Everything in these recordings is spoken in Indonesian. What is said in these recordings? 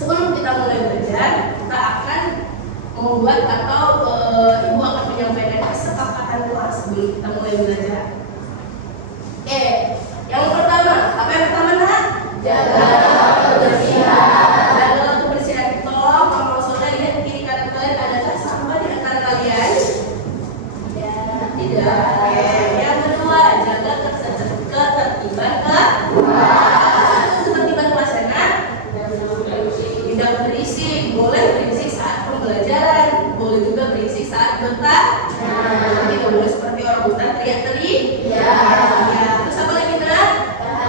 Sebelum kita mulai belajar, kita akan membuat atau Ibu akan menyampaikan kesepakatan kelas sebelum kita mulai belajar. Oke, yang pertama, apa yang pertama nak? Jaga kebersihan. Jaga kebersihan. Tolong kalau saudara lihat kiri kanan kalian adakah sampah di antara kalian? Tidak. Oke, yang kedua, jaga ketertiban tidak berisik, boleh berisik saat pembelajaran, boleh juga berisik saat bentar. Tidak boleh seperti orang buta teriak-teriak. Ya. Terus apa lagi nak?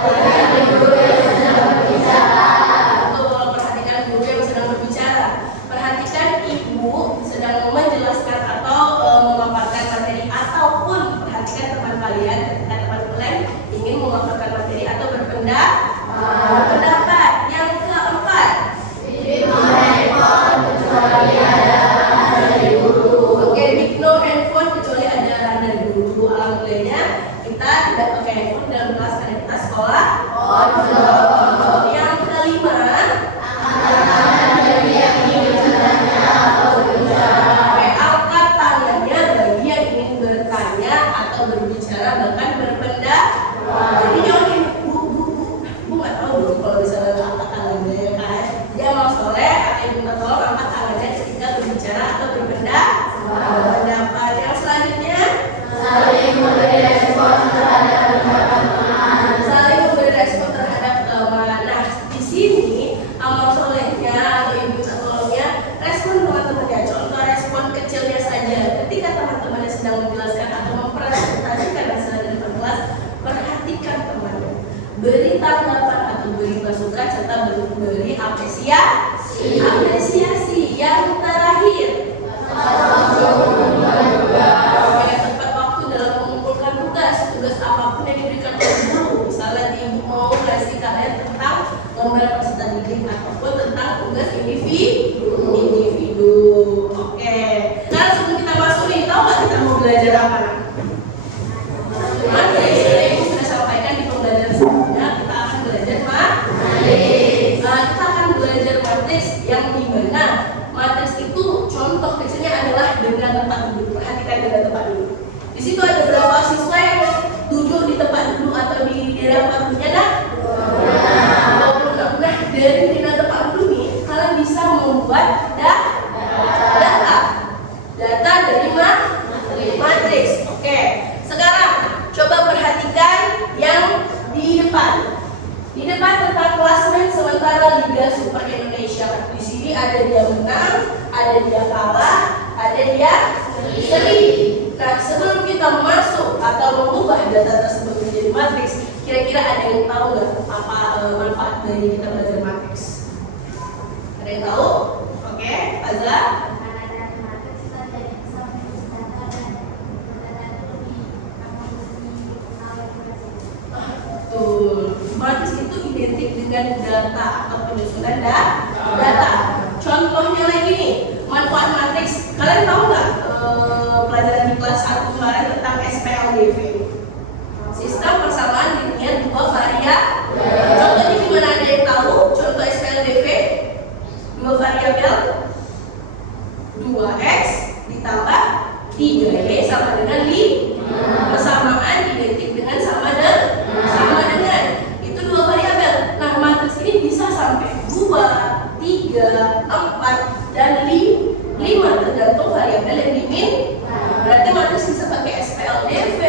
Guru yang sedang berbicara. Betul, perhatikan guru yang sedang berbicara. Perhatikan ibu sedang menjelaskan atau memaparkan materi, ataupun perhatikan teman kalian ketika teman kalian ingin memaparkan materi atau berpendapat. Yang keempat, handphone kecuali ada arahan dari guru. Oke, no handphone kecuali ada arahan dari guru. Alhamdulillahnya kita tidak pakai handphone dalam kelas karena kita sekolah online. Yang kelima, angkat tangan bagi yang ingin bertanya atau berbicara. Oke, angkat tangannya bagi yang ingin bertanya atau berbicara bahkan berpendapat. Jadi jangan bu nggak tahu dong kalau misalnya angkat tangannya ya kan. Dia mau soleh atau ibu minta tolong angkat tangannya ketika berbicara atau berpendapat. Yang selanjutnya, saling memberi respon terhadap teman. Saling memberi respon terhadap teman. Nah, di sini amal solehnya atau ibu minta tolongnya respon teman-temannya. Contoh respon kecilnya saja. Ketika teman-temannya sedang menjelaskan atau mempresentasikan hasil di depan kelas, perhatikan temannya. Beri tanggapan atau beri masukan serta beri apresiasi. Yang terakhir, tepat waktu dalam mengumpulkan tugas apapun yang diberikan oleh guru. Misalnya ibu mau ngasih kalian tentang gambar peserta didik ataupun tentang tugas individu. Oke. Nah, sebelum kita masuk nih, tahu nggak kita mau belajar apa? Ibu sudah sampaikan di pembelajaran sebelumnya kita akan belajar matriks. Kita akan belajar matriks yang dimana matriks itu contoh kecilnya adalah dengan tempat duduk. Perhatikan dengan tempat duduk. Di situ ada berapa siswa yang duduk di tempat duduk atau di daerah duduknya dah? 26. Nah, dari daerah tempat duduk nih kalian bisa membuat data dari matriks. Oke. Sekarang coba perhatikan yang di depan. Di depan tentang klasmen sementara Liga Super Indonesia. Di sini ada dia menang, ada dia kalah, ada dia seri. Nah, sebelum kita masuk atau mengubah data tersebut menjadi matriks, kira-kira ada yang tahu nggak apa manfaat dari kita belajar matriks? Ada yang tahu? Oke, Azza. Matriks itu identik dengan data atau penyusunan data. Contohnya lagi nih, manfaat matriks. Kalian tahu nggak pelajaran di kelas 1 kemarin tentang SPLDV? Sistem persamaan linear dua variabel. Contohnya gimana, ada yang tahu? Contoh SPLDV, dua variabel 2x ditambah 3y sama dengan 5. Persamaan identik dengan sama dengan itu dua variabel. Nah, matriks ini bisa sampai 2, 3, 4 dan 5. tergantung variabel yang diminta. Berarti matriks bisa pakai SPLDV,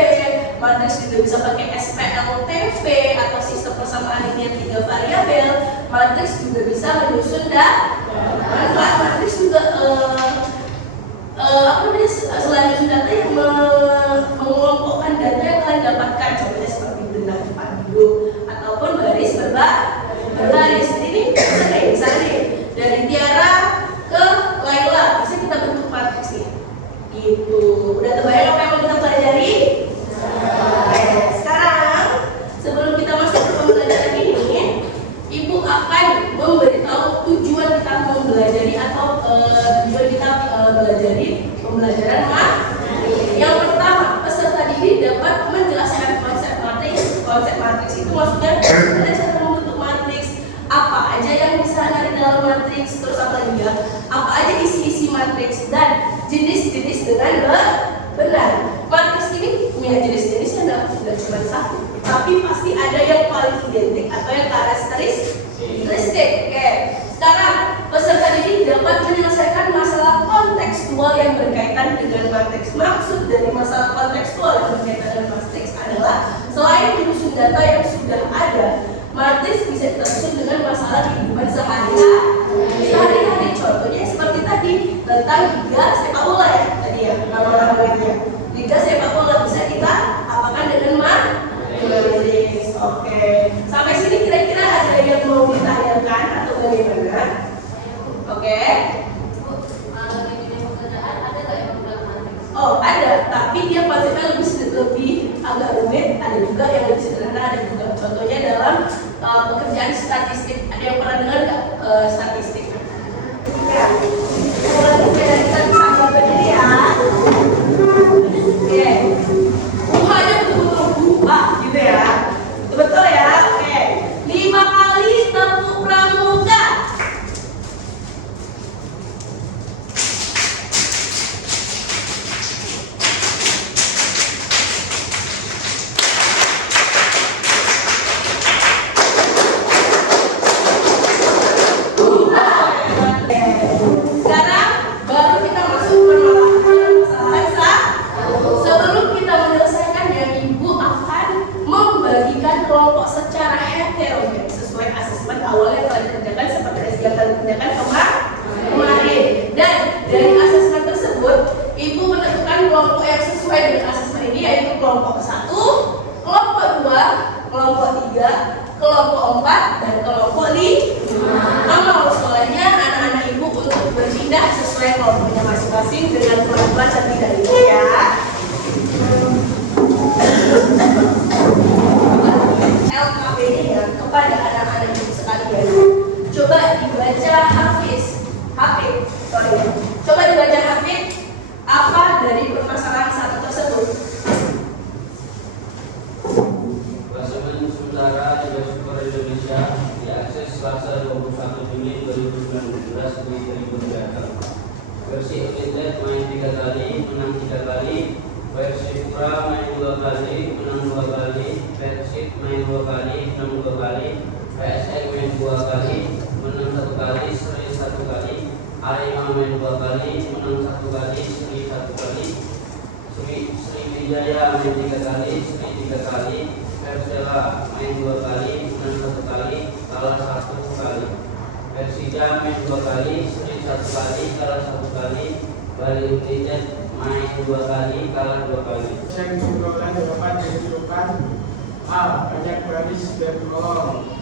matriks juga bisa pakai SPLTV atau sistem persamaan linear 3 variabel. Matriks juga bisa menyusun data. Matriks juga selain menyusun data yang mengelompokkan data yang kalian dapatkan, contohnya seperti benang pandu ataupun baris berbaris. Ini misalnya dari Tiara ke Laila bisa kita bentuk matriks nih. Gitu. Udah terbayang apa yang mau kita pelajari? Oke, sekarang sebelum kita masuk ke pembelajaran ini, Ibu akan memberitahu tujuan kita mempelajari atau tujuan kita belajari pembelajaran matematika. Yang pertama, peserta didik dapat menjelaskan konsep matriks. Konsep matriks itu maksudnya ada cara membentuk matriks, apa aja yang bisa ada di dalam matriks, terus apa juga, apa aja isi-isi matriks dan jenis-jenis dengan benar. Matriks ini punya jenis-jenisnya tidak cuma satu, tapi pasti ada yang paling identik atau yang karakteristik. Oke. Sekarang peserta didik dapat menyelesaikan masalah kontekstual yang berkaitan dengan matriks. Maksud dari masalah kontekstual yang berkaitan dengan matriks adalah selain menyusun data yang sudah ada, matriks bisa kita susun dengan masalah kehidupan sehari-hari. Contohnya seperti tadi tentang liga sepak bola ya, tadi ya nama-namanya. Liga sepak bola bisa kita apakan dengan matriks. Oke. Sampai sini kira-kira ada yang mau ditanyakan atau bagaimana? Oke. Oh ada, tapi dia konsepnya lebih agak rumit. Ada juga yang lebih sederhana, ada juga. Contohnya dalam pekerjaan statistik. Ada yang pernah dengar nggak statistik? Ya. Kita bisa berdiri ya. Oke. Buahnya betul-betul buah gitu ya. Betul ya. Oke. 5 kali tepuk pramuka. Kelompok secara heterogen sesuai asesmen awal yang kalian kerjakan seperti yang kalian kerjakan kemarin. Dan dari asesmen tersebut, Ibu menentukan kelompok yang sesuai dengan asesmen ini, yaitu kelompok 1, kelompok 2, kelompok 3, kelompok 4, dan kelompok 5. Mau sekolahnya anak-anak Ibu untuk berpindah sesuai kelompoknya masing-masing dengan kemampuan dan tidak itu ya. LKP-nya kepada anak-anak ibu sekalian. Coba dibaca Coba dibaca Hafid apa dari permasalahan satu tersebut. Klasemen sementara Liga Super Indonesia diakses Selasa 21 Juni 2019 di Tribun Data. Versi Elite main 3 kali, menang 3 kali. Versi Putra main 2 kali, menang 2 kali. Persib main 2 kali, menang 2 kali. PSM main 2 kali, menang 1 kali, seri 1 kali. Arema main 2 kali, menang 1 kali, seri 1 kali. Sriwijaya main 3 kali, seri 3 kali. Persela main 2 kali, menang 1 kali, kalah 1 kali. Persija main 2 kali, seri 1 kali, kalah 1 kali. Bali United main 2 kali, kalah 2 kali. Yang mengumpulkan dapat ditunjukkan: A. Banyak baris dan kolom.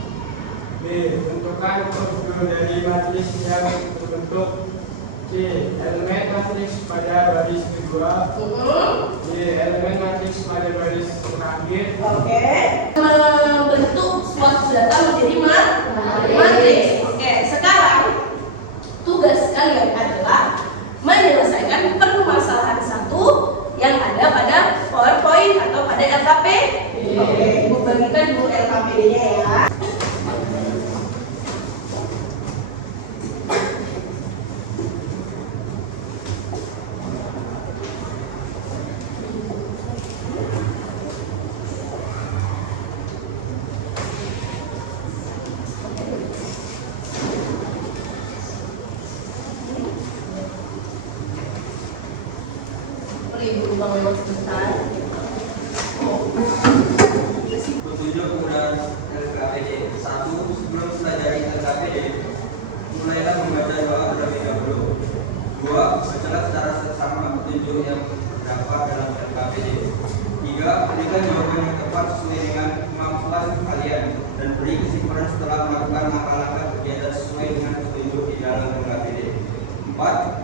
B. Tentukan prosedur dari matriks yang terbentuk. C. Elemen matriks pada baris kedua. D. Elemen matriks pada baris terakhir. Oke. Membentuk suatu data menjadi matriks. Oke. Sekarang tugas kalian adalah menyelesaikan permasalahan satu yang ada pada PowerPoint atau pada LKP. Oke, Ibu bagikan dulu LKP-nya ya. numpang lewat sebentar. Petunjuk penggunaan LKPD. 1. Sebelum pelajari LKPD, mulailah membaca doa terlebih dahulu. 2. Bacalah secara seksama petunjuk yang terdapat dalam LKPD. 3. Berikan jawaban yang tepat sesuai dengan kemampuan kalian dan beri kesimpulan setelah melakukan langkah-langkah kegiatan sesuai dengan petunjuk di dalam LKPD. 4.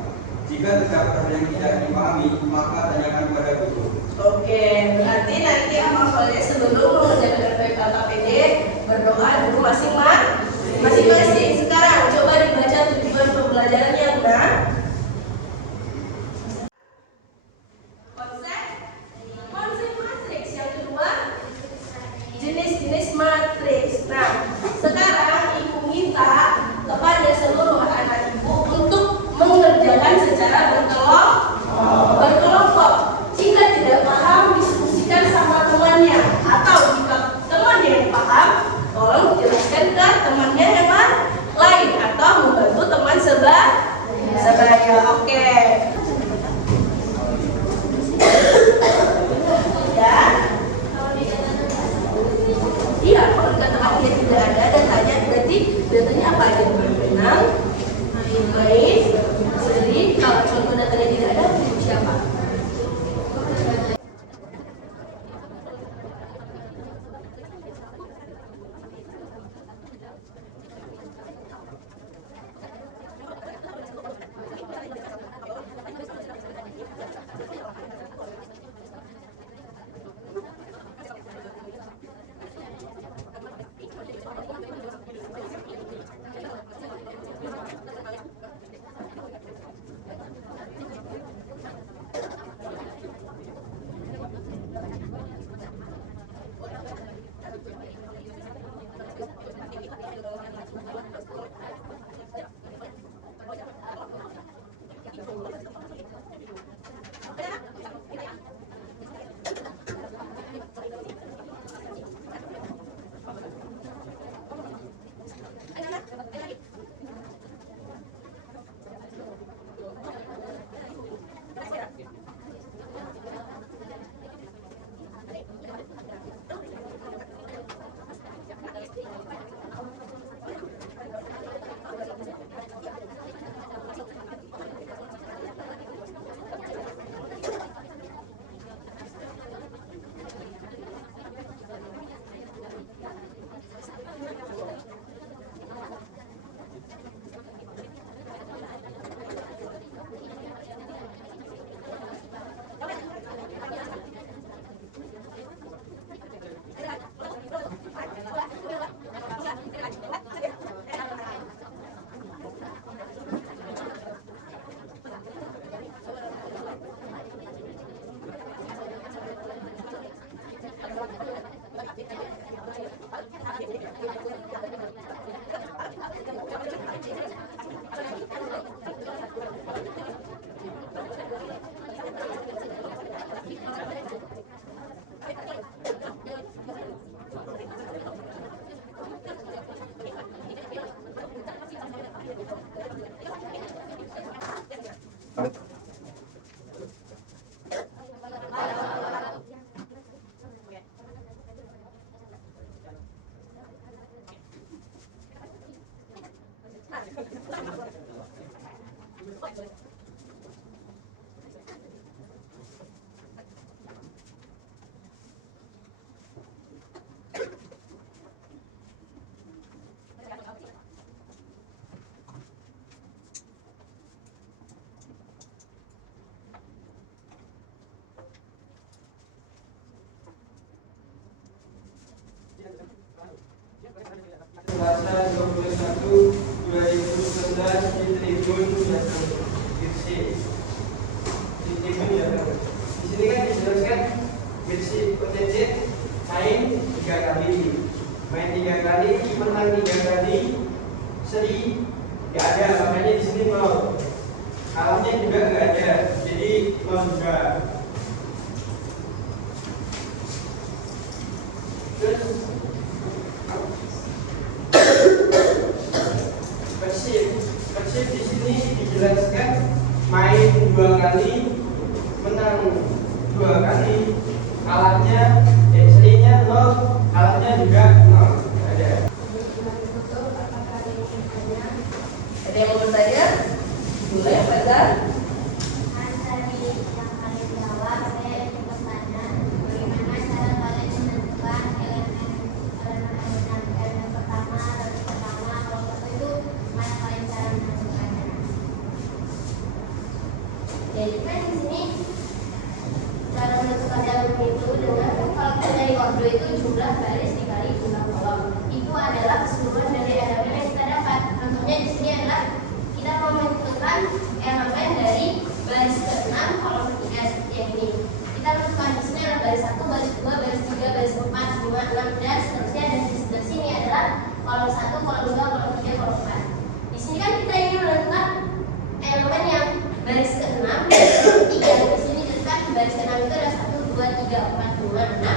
Jika terdapat hal yang tidak dipahami, maka tanyakan pada guru. Oke, berarti nanti amal soleh sebelum mengerjakan LKPD berdoa dulu masing-masing. Sekarang coba dibaca tujuan pembelajarannya, Bunda. Konsep matriks. Yang kedua, jenis-jenis matriks. Nah, sekarang ibu minta kepada seluruh anak ibu untuk mengerjakan secara berkelompok. Jika tidak paham, diskusikan sama temannya, atau jika temannya yang paham, tolong jelaskan ke temannya yang lain atau membantu teman sebaya. Oke. Ya. Iya, kalau dikatakan dia tidak ada datanya, berarti datanya apa aja? Berenang, main, sedih. Kalau contoh datanya tidak ada, siapa? Selasa 21 2019 di Tribun Jateng Gresik. Di Tribun Jateng. Di sini kan dijelaskan Gresik OTC main 3 kali. Main 3 kali, menang 3 kali, seri nggak ada, makanya di sini mau. Kalahnya juga nggak ada, jadi mau juga. Terus Persib di sini dijelaskan main 2 kali, menang 2 kali alatnya, serinya 0, alatnya juga 0. Ada. Ada yang mau bertanya? Boleh, Faizal? Jadi kan di sini cara menentukan elemen itu dengan kalau kita dari ordo itu jumlah baris dikali jumlah kolom itu adalah keseluruhan dari elemen yang kita dapat. Contohnya di sini adalah kita mau menentukan elemen dari baris ke-6 kolom ke-3 seperti yang ini. Kita tentukan di sini adalah baris 1, baris 2, baris 3, baris 4, 5, 6 dan seterusnya, dan di sebelah sini adalah kolom 1, kolom 2, kolom 3, kolom 4. Di sini kan kita ingin menentukan elemen yang baris ke-6 dan kolom 3. Di sini jelaskan baris ke-6 itu ada 1, 2, 3, 4, 5, 6.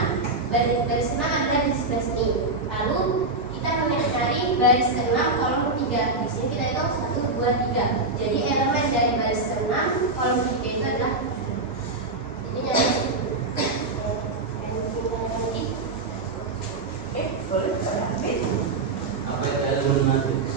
Baris ke-6 adalah di sebelah sini. Lalu kita mencari baris ke-6 kolom 3. Di sini kita hitung 1, 2, 3. Jadi elemen dari baris ke-6 kolom 3 itu adalah ini nyari. Oke, boleh. Pada Hamid. Apa itu elemen matriks?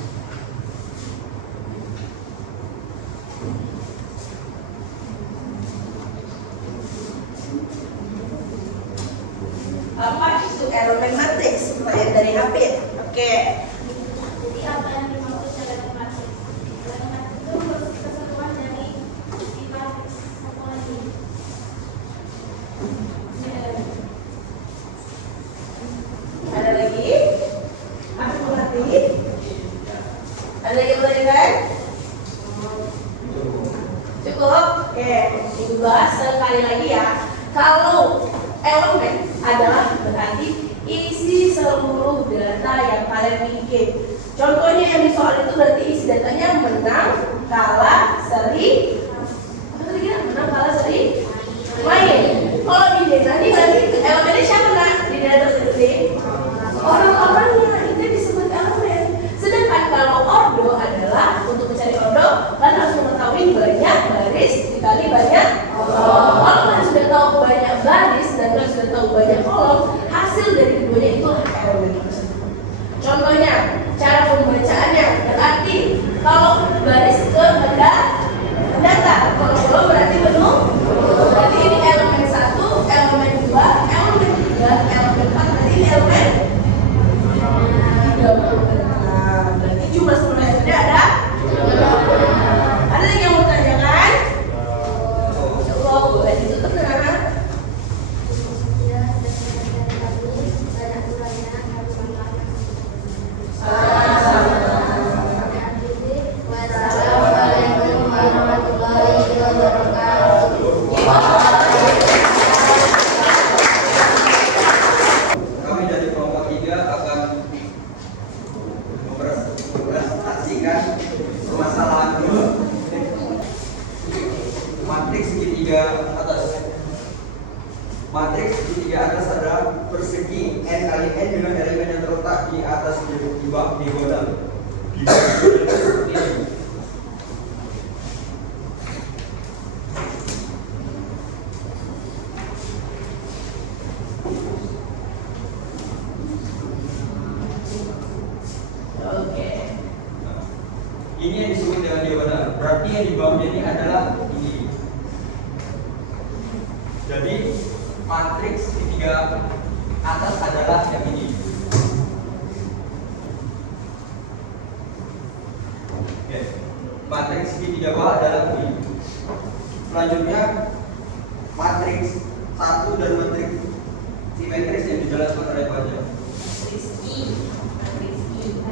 Apa itu elemen matriks? Pertanyaan dari Hamid. Oke. Jadi apa yang dimaksud dengan matriks? Elemen matriks itu kesatuan dari sifat satu lagi. Ada lagi? Apa mengerti? Ada lagi yang bertanya? Cukup? Oke. Dibahas sekali lagi ya. Kalau elemen adalah berarti isi seluruh data yang kalian miliki. Contohnya yang di soal itu berarti isi datanya menang, kalah, seri. Apa tadi kita? Menang, kalah, seri, main. Kalau di data ini berarti elemennya siapa nak? Di data tersebut orang-orangnya itu disebut elemen. Sedangkan kalau ordo adalah untuk mencari ordo kan harus mengetahui banyak baris dikali banyak kolom. Kalau kalian sudah tahu banyak baris dan kalian sudah tahu banyak kolom, hasil dari keduanya itu elemen tersebut. Contohnya cara pembacaannya berarti kalau baris ke data, kalau kolom berarti penuh. Berarti ini elemen 1, elemen 2, elemen 3, elemen 4, berarti ini elemen 3. Nah, berarti jumlah sebenarnya ada. Ada lagi yang mau tanyakan? Coba boleh ditutup dengan Wassalamualaikum warahmatullahi wabarakatuh. Kami dari kelompok 3 akan mempresentasikan permasalahan dulu. Matriks segitiga atas. Matriks segitiga atas adalah persegi n kali n dengan elemen yang terletak di atas di bawah di dalam. oke. Ini yang disebut dengan diagonal. Berarti yang di bawahnya ini adalah ini. Jadi matriks segitiga atas adalah yang ini. Oke. Matriks segitiga bawah adalah ini. Selanjutnya matriks 1 dan matriks simetris yang dijelaskan oleh Pak Jam.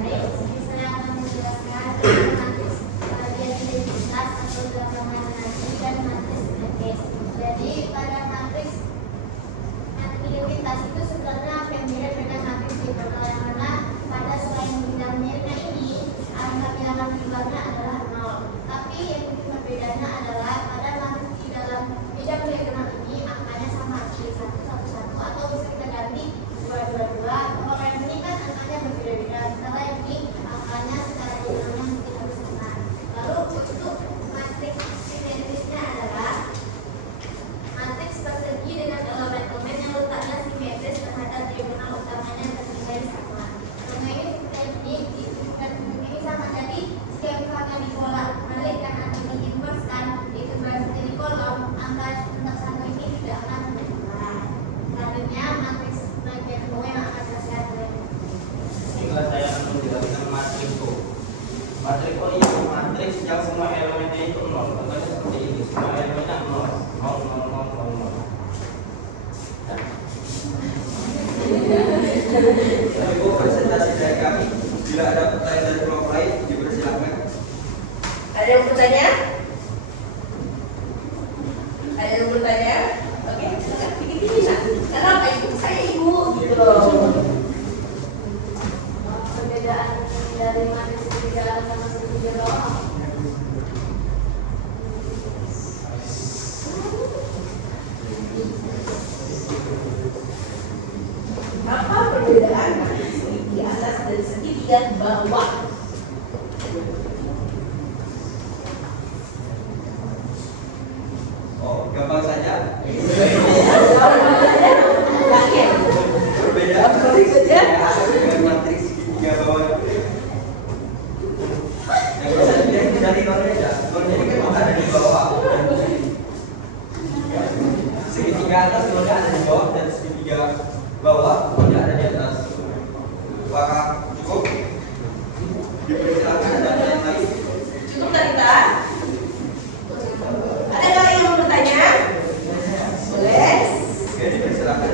Baik, saya akan menjelaskan tentang matriks bagian identitas atau gambaran nadi dan matriks simetris. Jadi pada matriks identitas itu sebenarnya apa yang mirip dengan matriks bipolar, yang mana pada selain bidang miripnya ini angka bilangan di luarnya adalah 0. Tapi yang bikin berbedanya adalah pada matriks di dalam Cukup presentasi dari kami. Bila ada pertanyaan dari kelompok lain, dipersilakan. Ada yang bertanya? Ada yang bertanya? Oke, silakan bikin ini. Kenapa ibu? Saya ibu gitu loh. Perbedaan dari matris segitiga sama segitiga bawah. Apa perbedaan matris segitiga atas dan segitiga bawah? Oh, gampang saja. Oke. Perbedaan Gampang saja. dengan matriks segitiga bawah. Yang bisa dilihat dari nolnya, nolnya ini kan ada di bawah. Segitiga atas nolnya ada di bawah dan segitiga bawah nolnya ada di atas. Apakah cukup? Dipersilakan ada yang lain. Cukup Tarita? Ada lagi yang mau bertanya? Boleh. Oke, dipersilakan.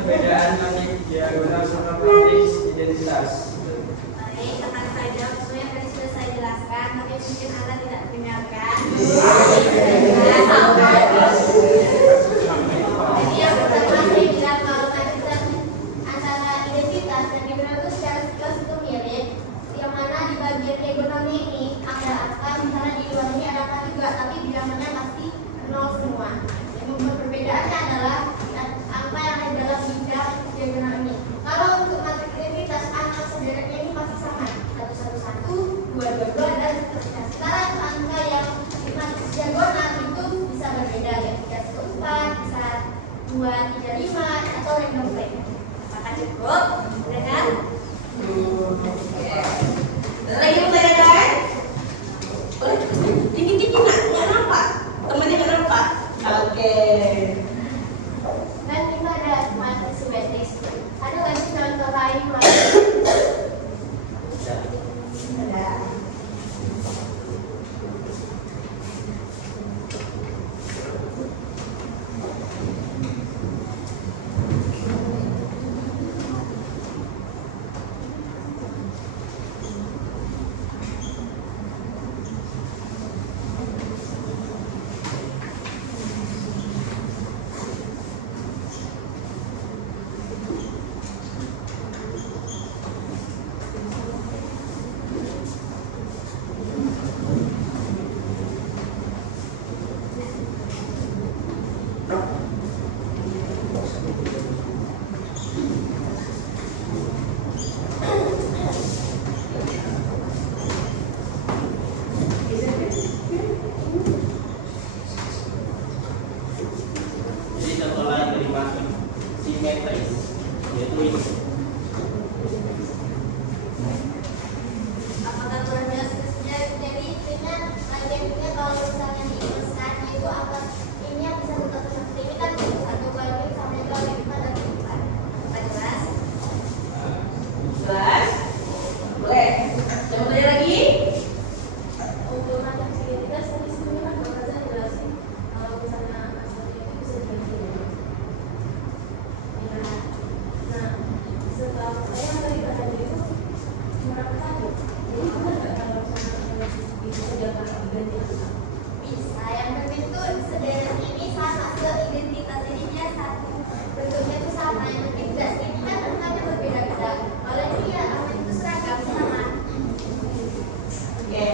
Perbedaan matrik diagonal sama matriks identitas. Baik, akan saja sesuai yang tadi sudah saya jelaskan, tapi mungkin Anda tidak mendengarkan. Jadi yang pertama saya bilang kalau matriks antara identitas dan diagonal itu secara sekilas itu mirip. Yang mana di bagian diagonalnya ini ada angka, misalnya di luarnya ada angka juga, tapi bilangannya pasti 0 semua. Yang membuat perbedaannya adalah angka yang ada dalam bidang diagonal ini. Kalau untuk matriks identitas, angka sederhananya ini pasti sama, 111, 222 dan seterusnya. Sekarang angka yang di matriks diagonal itu bisa berbeda, ya 314, bisa 235 atau random break. Apakah cukup? Sudah kan? Ada lagi yang bertanya? Boleh? Tinggi-tinggi nggak nampak? Temannya nggak nampak? Oke. Dan kita ada matriks simetris. Ada nggak sih contoh lain matriks? Ada. Jadi contoh lain dari matriks simetris yaitu ini. Apakah kurang jelas teksnya? Jadi intinya algoritmanya kalau misalnya diuruskan itu akan ini yang bisa tetap seperti ini kan satu kali sama itu algoritma dan lipat. Apa jelas? Jelas? Boleh. Yang bertanya lagi? Untuk matriks identitas tadi sebelumnya kan Bapak saya jelasin kalau misalnya seperti itu bisa diganti. Ya. Nah, setahu saya yang tadi ada itu cuma satu. Jadi ada nggak kalau misalnya itu jangan ganti angka? Bisa. Yang penting tuh sederhana ini sama seidentitas ini dia satu bentuknya itu sama. Yang penting gas ini kan angkanya berbeda-beda. Kalau ini ya angka itu seragam sama. Oke.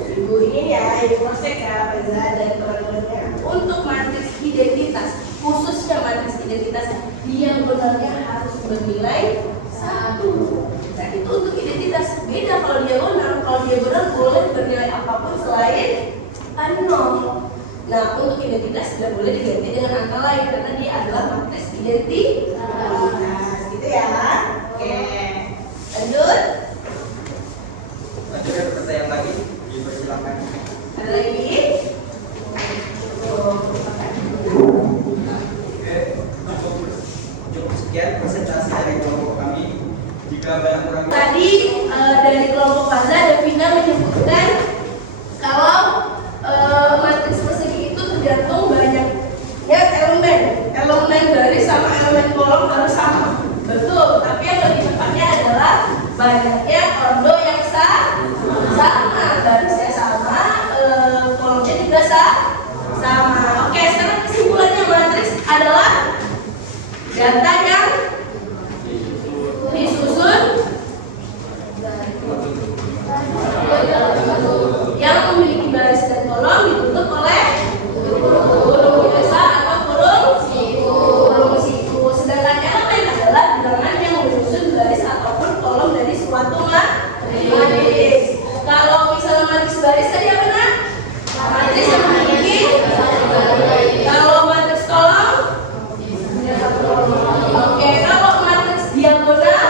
Ibu ini ya, Ibu Kosek ya, Reza dan teman-temannya. Untuk matriks identitas, khususnya matriks identitas, diagonalnya harus bernilai 1. Nah, itu untuk identitas. Beda kalau diagonal. Kalau diagonal boleh bernilai apapun selain 0. Nah, untuk identitas tidak boleh diganti dengan angka lain karena dia adalah matriks identitas. Gitu ya. Oke. Lanjut. Ada pertanyaan lagi? Dipersilakan. Ada lagi? Oke, cukup sekian presentasi dari kelompok kami. Jika banyak kurang Tadi dari kelompok Faza Devina menyebutkan kalau matriks persegi itu tergantung banyaknya elemen. Elemen baris sama elemen kolom harus sama. Betul, tapi Data yang disusun yang memiliki baris dan kolom ditutup oleh kurung biasa atau kurung siku. Sedangkan elemen adalah bilangan yang menyusun baris ataupun kolom dari suatu matriks. Kalau misalnya matriks baris tadi apa nak? Matriks yang memiliki. Kalau matriks kolom, oke. Kalau matriks diagonal,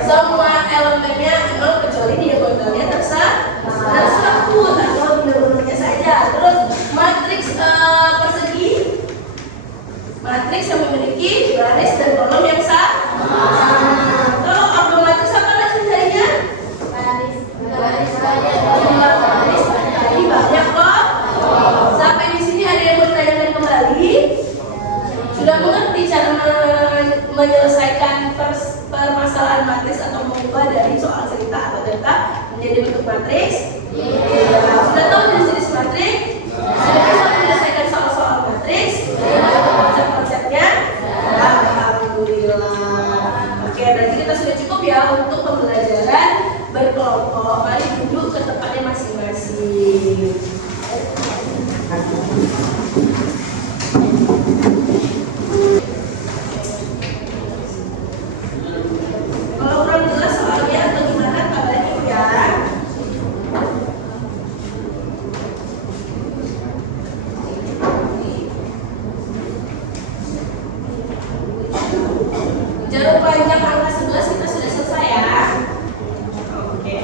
semua elemennya nol kecuali diagonalnya tersebut atau diagonalnya saja. Terus matriks persegi, matriks yang memiliki baris dan kolom yang sama. Kalau apa matriks apa lagi carinya? Baris tadi banyak kok. Sampai di sini ada yang bertanya kembali? Sudah mengerti cara menyelesaikan permasalahan matriks atau mengubah dari soal cerita atau data menjadi bentuk matriks? Sudah tahu jenis-jenis matriks? Sudah bisa menyelesaikan soal-soal matriks? Konsep-konsepnya? Alhamdulillah. Oke, berarti kita sudah cukup ya untuk pembelajaran berkelompok. Mari duduk ke tempatnya masing-masing. Kalau kurang jelas soalnya atau gimana kabarnya Ibu ya? Jarum panjang angka 11 kita sudah selesai ya. Oke.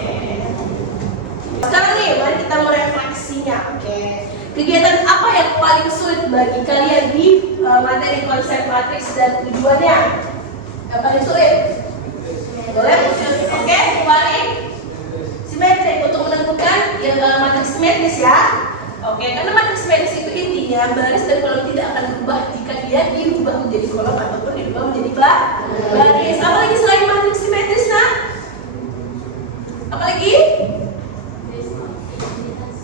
Sekarang nih mari kita mulai refleksinya. Oke. Kegiatan apa yang paling sulit bagi kalian di materi konsep matriks dan tujuannya? Yang paling sulit? Boleh? Oke, paling simetrik untuk menentukan ya matriks simetris ya. Oke, karena matriks simetris itu intinya baris dan kolom tidak akan berubah jika dia diubah menjadi kolom ataupun diubah menjadi baris. Apalagi selain matriks simetris nah? Apalagi?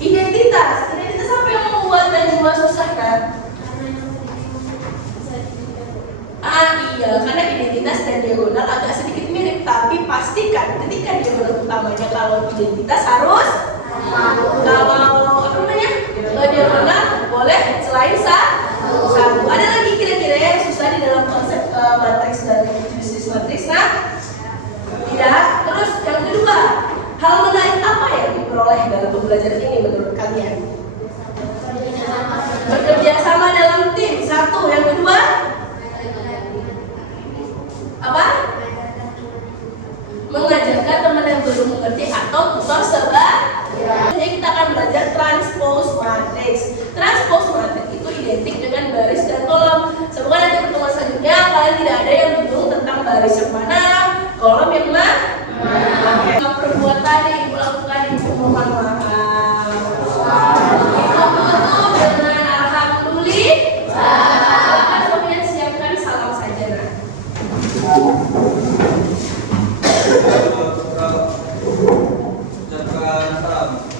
Identitas. Identitas apa yang membuat dan juga susah kan? Iya, karena identitas dan diagonal agak sedikit mirip, tapi pastikan ketika diagonal utamanya kalau identitas harus kalau apa namanya diagonal boleh selain satu. Ada lagi kira-kira yang susah di dalam konsep matriks dan jenis matriks? Nah, tidak. Terus yang kedua, hal menarik apa yang diperoleh dalam pembelajaran ini menurut kalian? Bekerja sama dalam tim. Satu. Yang kedua apa? Mengajarkan teman yang belum mengerti atau tutor sebaliknya. Kita akan belajar transpose matrix. Transpose matrix itu identik dengan baris dan kolom. Semoga nanti pertemuan selanjutnya kalian tidak ada yang bingung tentang baris yang mana, kolom yang mana. Perbuatan yang ibu lakukan ibu mohon maaf. Ibu tutup dengan alhamdulillah. Silakan kemudian siapkan salam saja. Ucapkan salam.